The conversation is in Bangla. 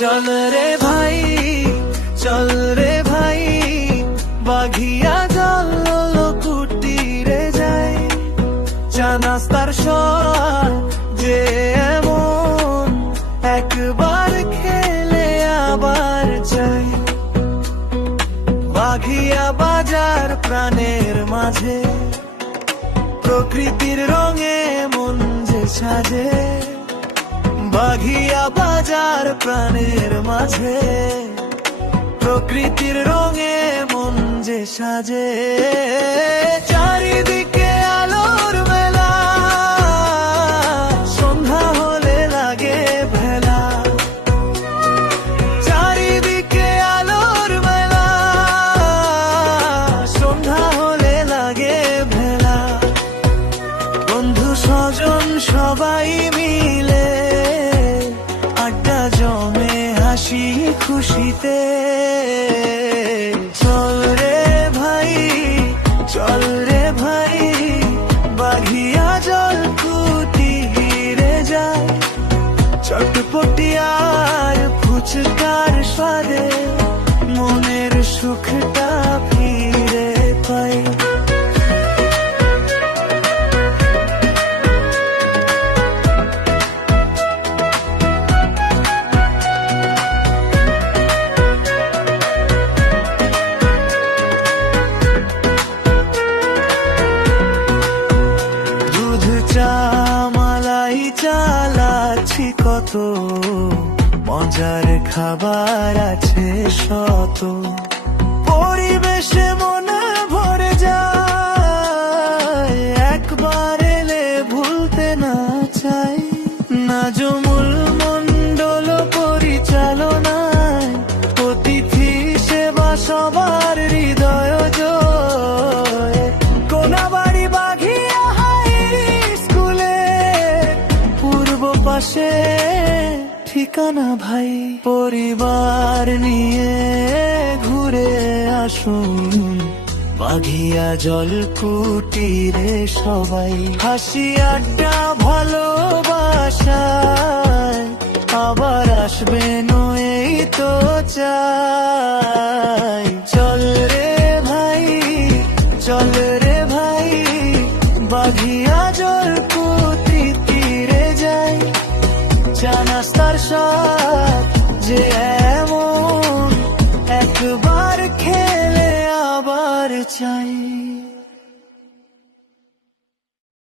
চল রে ভাই, চল রে ভাই, বাঘিয়া জল কুটিরে যাই। চা নাস্তার স্বাদ যে এমন, একবার খেলে আবার চাই। বাঘিয়া বাজার প্রাণের মাঝে, প্রকৃতির রঙে মন যে সাজে। বাঘিয়া বাজার প্রাণের মাঝে, প্রকৃতির রঙে মন যে সাজে। চারিদিকে আলোর মেলা, সন্ধ্যা হলে লাগে ভেলা। চারিদিকে আলোর মেলা, সন্ধ্যা হলে লাগে ভেলা। বন্ধু স্বজন সবাই মিলে আড্ডা জমে হাসি খুশিতে। চল রে ভাই, চল রে ভাই, বাঘিয়া জল কুটিরে যাই। চটপটিয়ার ফুচকার স্বাদে মনের সুখটা ফিরে পাই। চা মালাই চালাচ্ছি কত, মজার খাবার আছে শত। পরিবেশে মনে ভরে যায়, একবার এলে ভুলতে না চাই। নাজমুল মন্ডল পরিচালনায় অতিথি সেবা সবার হৃদয় জয়। কোনাবাড়ি বাঘিয়া হাই স্কুলে পূর্ব পাশে ঠিকানা ভাই। পরিবার নিয়ে ঘুরে আসুন বাঘিয়া জল কুটিরে সবাই। হাসি আড্ডা ভালোবাসায় আবার আসবেন এই তো চাই। চল রে ভাই, চল রে